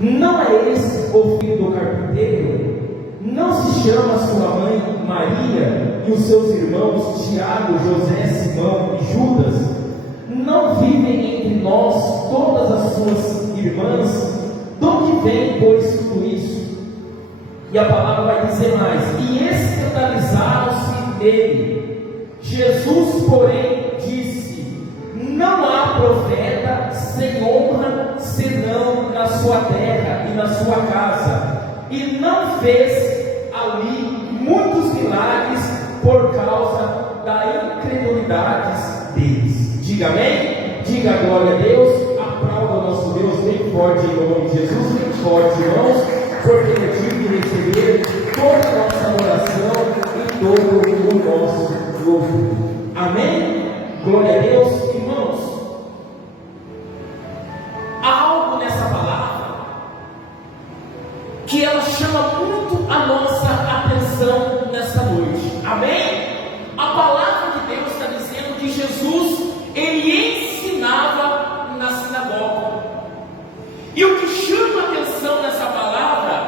Não é esse o filho do carpinteiro? Não se chama sua mãe Maria e os seus irmãos Tiago, José, Simão e Judas? Não vivem entre nós todas as suas irmãs? De onde vem, pois, tudo isso? E a palavra vai dizer mais: e escandalizaram-se dele. Jesus, porém, disse: não há profeta sem honra senão na sua terra e na sua casa. E não fez ali muitos milagres por causa da incredulidade deles. Diga amém? Diga glória a Deus. Aplauda o nosso Deus bem forte em nome de Jesus, bem forte, irmãos, porque Ele é digno de receber toda a nossa oração e todo o nosso louvor. Amém? Glória a Deus, irmãos. Há algo nessa palavra que ela chama muito a nossa atenção nessa noite. Amém? A palavra de Deus está dizendo que Jesus, Ele ensinava na sinagoga. E o que chama a atenção nessa palavra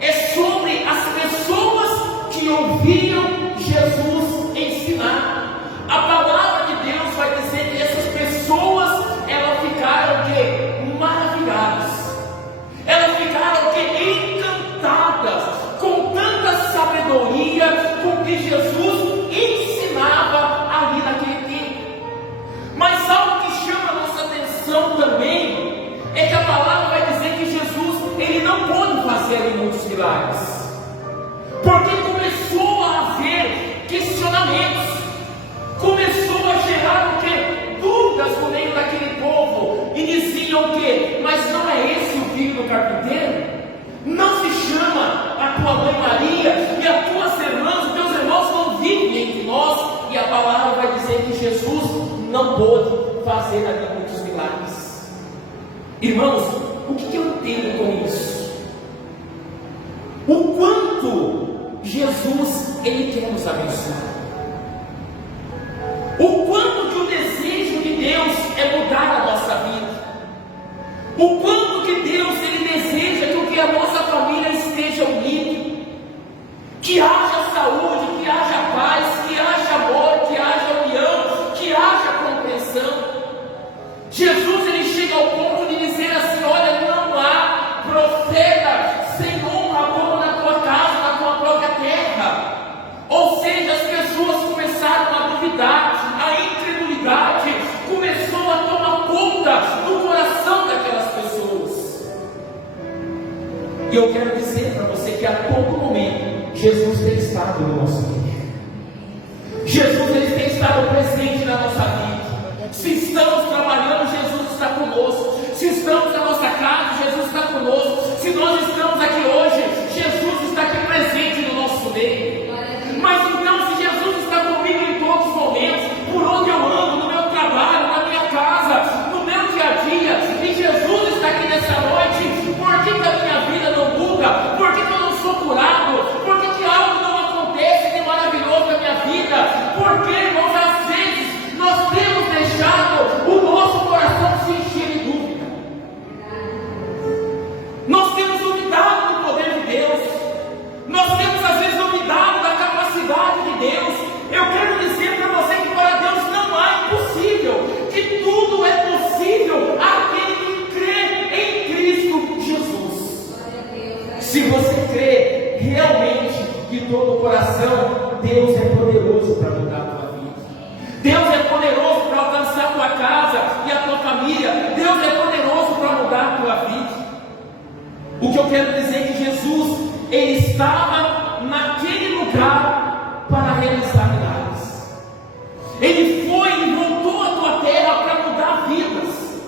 é sobre as pessoas que ouviam Jesus ensinar. A palavra de Deus vai dizer que essas pessoas, elas ficaram maravilhadas. Elas ficaram encantadas com tanta sabedoria com que Jesus ensinava ali naquele tempo. Mas algo que chama a nossa atenção também é que a palavra vai dizer que Jesus, Ele não pôde fazer muitos milagres, porque começou a haver questionamentos, começou a gerar dúvidas no meio daquele povo, e diziam mas não é esse o filho do carpinteiro? Não se chama a tua mãe Maria e as tuas irmãs, os teus irmãos não vivem entre nós? E a palavra vai dizer que Jesus não pôde fazer ali muitos milagres. Irmãos, o que eu entendo com isso? O quanto Jesus, Ele quer nos abençoar. O quanto que o desejo de Deus é mudar a nossa vida. O quanto que Deus, Ele deseja que a nossa família esteja unida, que haja saúde, que haja paz, que haja amor, que haja união, que haja compreensão. Jesus, Ele chega ao ponto de dizer assim: olha, não há profeta sem honra como na tua casa, na tua própria terra. Ou seja, as pessoas começaram a duvidar, a incredulidade começou a tomar conta do coração daquelas pessoas. E eu quero dizer para você que a todo momento Jesus tem estado no nosso meio. Jesus, Ele tem estado presente na nossa vida. Se estamos trabalhando, Jesus está conosco. Se estamos na nossa casa, Jesus está conosco. Se nós estamos aqui hoje, Jesus está aqui presente no nosso meio. Mas então, se Jesus está comigo em todos os momentos, por onde eu ando, no meu trabalho, na minha casa, no meu dia a dia, e Jesus está aqui nessa noite, por que a minha vida não muda? Por que eu não sou curado? Por que algo não acontece de maravilhoso na minha vida? Porque, irmãos, às vezes nós temos deixado o nosso coração se encher de dúvida. Nós temos duvidado do poder de Deus. Nós temos às vezes duvidado da capacidade de Deus. Eu quero dizer para você que para Deus não há impossível, que tudo é possível àquele que crê em Cristo Jesus. Se você crê realmente de todo o coração, Deus é poderoso para mudar a tua vida. Deus é poderoso para alcançar a tua casa e a tua família. Deus é poderoso para mudar a tua vida. O que eu quero dizer é que Jesus, Ele estava naquele lugar para realizar milagres. Ele foi e voltou à tua terra para mudar vidas.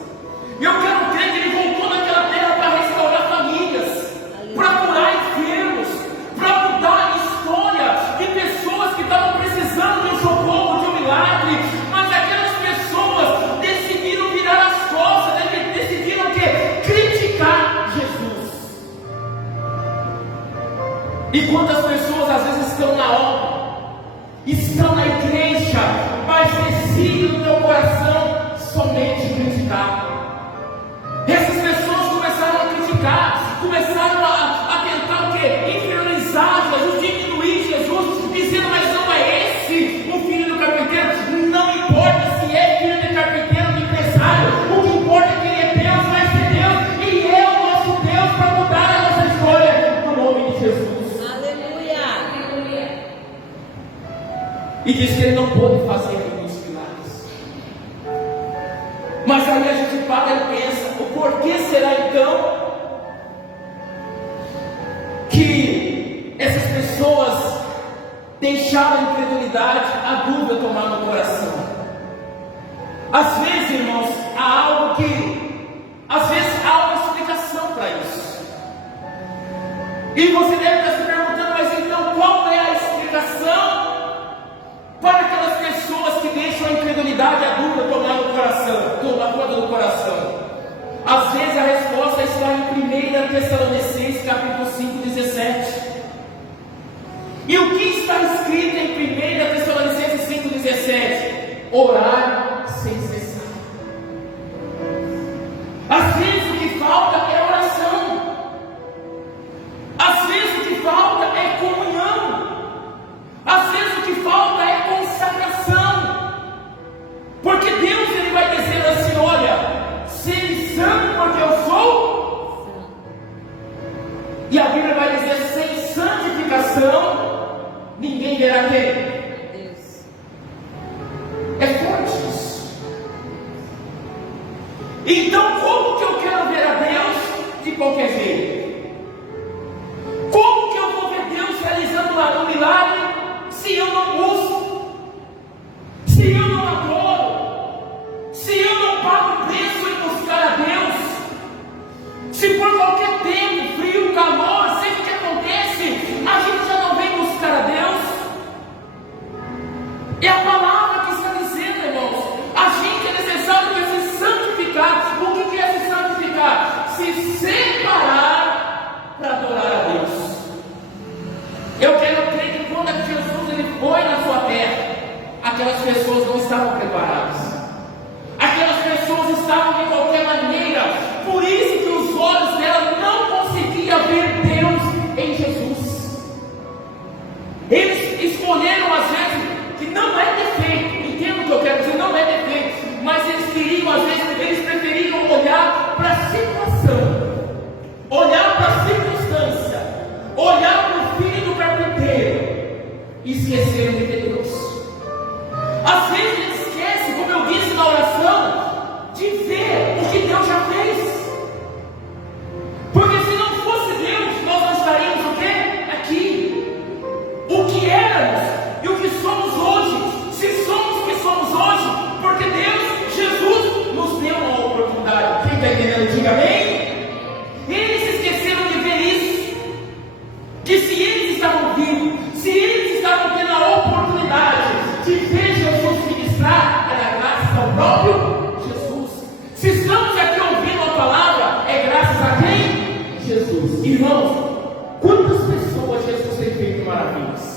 Eu quero crer que Ele voltou naquela terra para restaurar famílias, para curar enfermos, para mudar a história de pessoas que estavam precisando de um socorro, de um milagre. Mas aquelas pessoas decidiram virar as costas, decidiram criticar Jesus. E quantas pessoas às vezes estão na obra, estão na igreja, mas decidem no teu coração somente criticar. Essas pessoas começaram a criticar criticar, começaram a tentar o quê? Inferiorizar Jesus, diminuir Jesus, dizendo, mas não é esse o filho do carpinteiro. Não importa se é filho de carpinteiro ou de empresário, o que importa é que ele é Deus, vai ser Deus, e é o nosso Deus para mudar a nossa história, no nome de Jesus. Aleluia. E diz que ele não pôde fazer muitos milagres. Mas aí a gente para e pensa, o porquê será então que essas pessoas deixaram a incredulidade, a dúvida tomar no coração? Às vezes, irmãos, às vezes há uma explicação para isso. E você deve estar se perguntando, mas então qual é a explicação para aquelas pessoas que deixam a incredulidade, a dúvida tomar conta do coração? Às vezes a resposta está em 1 Tessalonicenses capítulo 5, 17. E o que está escrito em 1 Tessalonicenses 5, 17? Orar sem cessar. Às vezes o que falta é oração. Às vezes o que falta é comunhão. Às vezes o que falta é consagração. Porque Deus ele vai dizer assim, olha, sede santo porque eu sou. E a Bíblia vai dizer, sem santificação, ninguém verá quem? Deus. É forte isso. Então como que eu quero ver a Deus de qualquer jeito? Como que eu vou ver Deus realizando um milagre se eu não busco? Se eu não adoro? Se eu não pago preço em buscar a Deus? Se por qualquer tempo, frio, calor, seja o que acontece, a gente já não vem buscar a Deus? É a palavra que está dizendo, irmãos, a gente é necessário que se santificar. O que é se santificar? Se separar para adorar a Deus. Eu quero crer que quando Jesus ele foi na sua terra, aquelas pessoas não estavam preparadas. Aquelas pessoas estavam de qualquer maneira. Por isso que os olhos dela não conseguiam ver Deus em Jesus. Eles escolheram às vezes, que não é defeito, entendo o que eu quero dizer, não é defeito, mas eles queriam, às vezes, eles preferiam olhar para a situação, olhar para a circunstância, olhar para o filho do carpinteiro e esqueceram de Deus. Às vezes eles esquecem, como eu disse na oração, de ver o que Deus já fez. Porque se não fosse Deus, nós não estaríamos o quê? Aqui. O que éramos e o que somos hoje. Se somos o que somos hoje, porque Deus, Jesus, nos deu uma oportunidade. Quem está entendendo, diga amém. Eles esqueceram de ver isso. Que se eles estavam vivos, se eles estavam tendo a oportunidade de ver Jesus ministrar, era graças ao próprio Jesus. Se estamos aqui ouvindo a palavra, é graças a quem? Jesus. Irmãos, quantas pessoas Jesus tem feito maravilhas?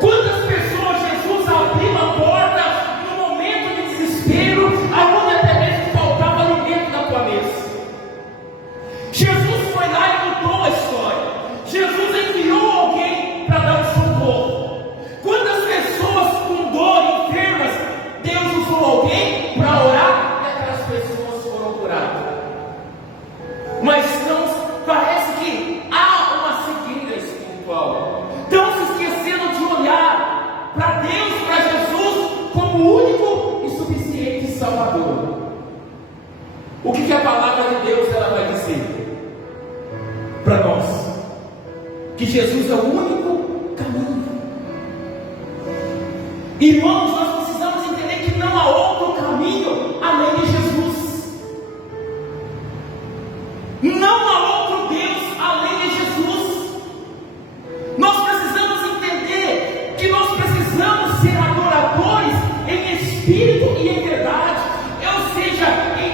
Quantas pessoas Jesus abriu a porta no momento de desespero, aonde até mesmo faltava alimento na tua mesa? Jesus foi lá e mudou a história. Jesus enviou alguém para dar um socorro. Quantas pessoas com dor, enfermas, Deus usou alguém para orar e aquelas pessoas foram curadas? Mas não, parece que há uma cegueira espiritual. Estão se esquecendo de olhar para Deus, para Jesus, como o único e suficiente Salvador. O que a palavra de Deus ela vai dizer para nós? Que Jesus é o único caminho. Irmãos, nós precisamos entender que não há outro caminho além de Jesus. Não há outro Deus além de Jesus. Nós precisamos entender que nós precisamos ser adoradores em espírito e em verdade. Ou seja,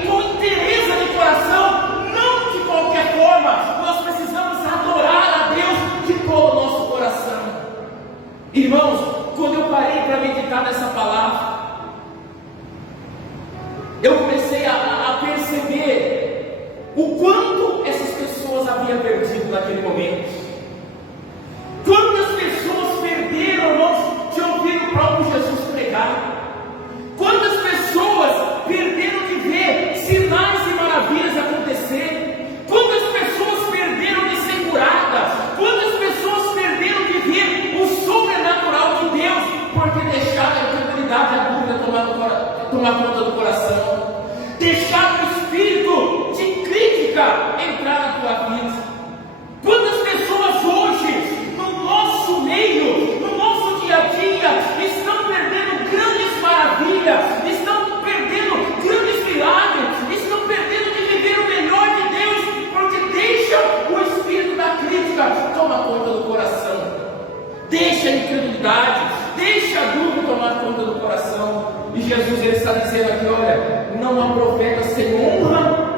com inteireza de coração, não de qualquer forma. Nós precisamos adorar a Deus de todo o nosso coração. Irmãos, quando eu parei para meditar nessa palavra, eu comecei a perceber o havia perdido naquele momento? Quantas pessoas perderam, irmãos, de ouvir o próprio Jesus pregar? Quantas pessoas perderam de ver sinais e maravilhas acontecer? Quantas pessoas perderam de ser curadas? Quantas pessoas perderam de ver o sobrenatural de Deus porque deixaram a incredulidade e a dúvida tomar conta do coração? Deixaram o espírito de crítica entrar na tua vida? Quantas pessoas hoje, no nosso meio, no nosso dia a dia, estão perdendo grandes maravilhas, estão perdendo grandes milagres, estão perdendo de viver o melhor de Deus, porque deixam o espírito da crítica tomar conta do coração, deixa a incredulidade, deixa a dúvida tomar conta do coração. E Jesus ele está dizendo aqui: olha, não há profeta sem honra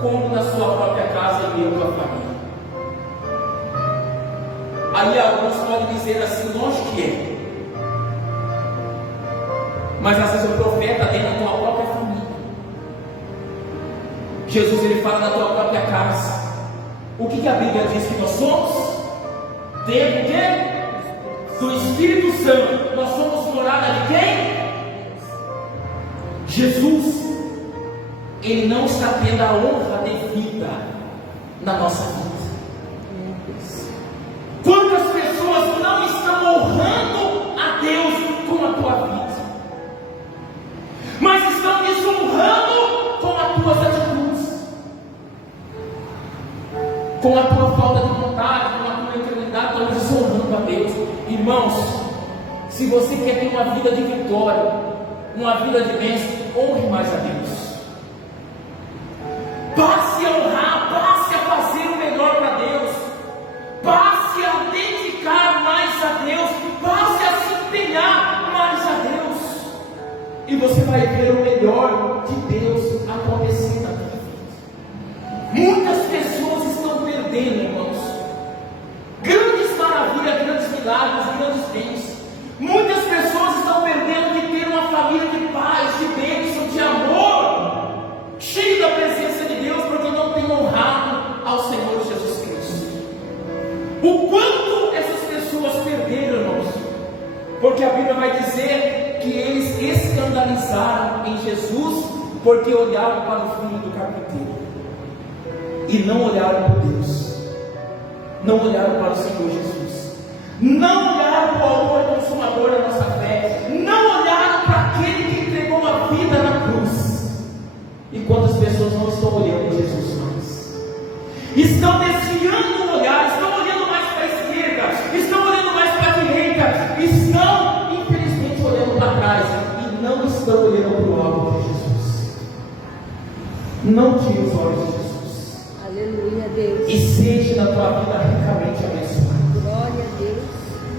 como na sua própria casa e meio à família. Aí alguns podem dizer assim: lógico que é, mas às vezes o profeta dentro da tua própria família. Jesus ele fala da tua própria casa. O que a Bíblia diz que nós somos? Templo de quê? Do Espírito Santo. Nós somos morada de quem? Jesus. Ele não está tendo a honra devida na nossa vida. Quantas pessoas não estão honrando a Deus com a tua vida, mas estão desonrando com as tuas atitudes, com a tua falta de vontade, com a tua incredulidade, estão desonrando a Deus. Irmãos, se você quer ter uma vida de vitória, uma vida de bênção, honre mais a Deus. Passe a honrar, passe a fazer o melhor para Deus, passe a dedicar mais a Deus, passe a se empenhar mais a Deus, e você vai ver o melhor de Deus acontecer na tua vida. Muitas pessoas estão perdendo, irmãos, grandes maravilhas, grandes milagres, grandes bens. Muitas pessoas estão perdendo de ter uma família de paz, de bênção, de amor, cheio da presença de Deus, porque não tem honrado ao Senhor Jesus Cristo. O quanto essas pessoas perderam, irmãos, porque a Bíblia vai dizer que eles escandalizaram em Jesus, porque olharam para o filho do carpinteiro e não olharam para Deus, não olharam para o Senhor Jesus, não olharam para o autor e consumador da nossa fé, não olharam para aquele que entregou a vida na cruz. E quantas pessoas não estão olhando Jesus mais? Estão desviando o olhar, estão olhando mais para a esquerda, estão olhando mais para a direita, estão, infelizmente, olhando para trás e não estão olhando para o alto de Jesus. Não tire os olhos de Jesus. Aleluia, Deus. E seja na tua vida ricamente abençoado. Glória a Deus.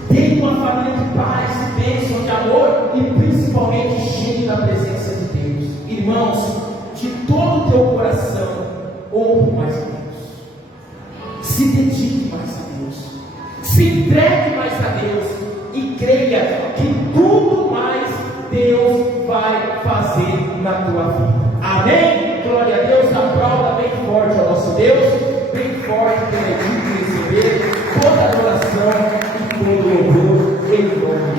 Tenha uma família de paz, de bênção, de amor e principalmente cheio da presença de Deus. Irmãos, de todo o teu coração, honre mais a Deus, se dedique mais a Deus, se entregue mais a Deus e creia que tudo mais Deus vai fazer na tua vida. Amém? Glória a Deus. Aplauda bem forte ao nosso Deus, bem forte, que ele receber toda adoração e todo louvor em nome de